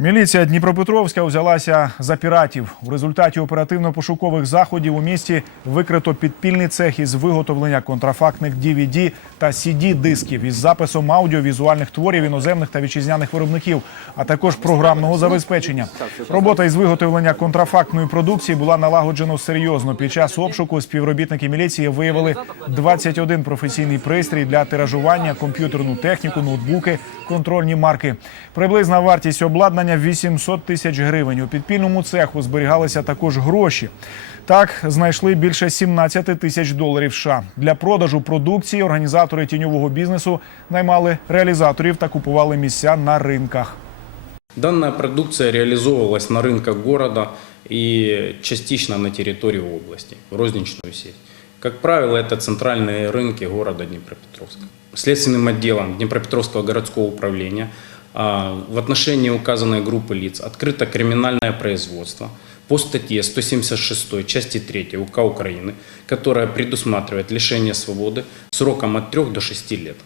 Міліція Дніпропетровська взялася за піратів. У результаті оперативно-пошукових заходів у місті викрито підпільний цех із виготовлення контрафактних DVD та CD-дисків із записом аудіовізуальних творів іноземних та вітчизняних виробників, а також програмного забезпечення. Робота із виготовлення контрафактної продукції була налагоджено серйозно. Під час обшуку співробітники міліції виявили 21 професійний пристрій для тиражування, комп'ютерну техніку, ноутбуки, контрольні марки. Приблизна вартість обладнання 800 тисяч гривень. У підпільному цеху зберігалися також гроші. Так знайшли більше 17 тисяч доларів. США. для продажу продукції. Організатори тіньового бізнесу наймали реалізаторів та купували місця на ринках. Данная продукция реализовывалась на рынках города и частично на территории области, в розничную сеть. Как правило, это центральные рынки города Днепропетровска. Следственным отделом Днепропетровского городского управления а, в отношении указанной группы лиц открыто криминальное производство по статье 176 части 3 УК Украины, которая предусматривает лишение свободы сроком от 3 до 6 лет.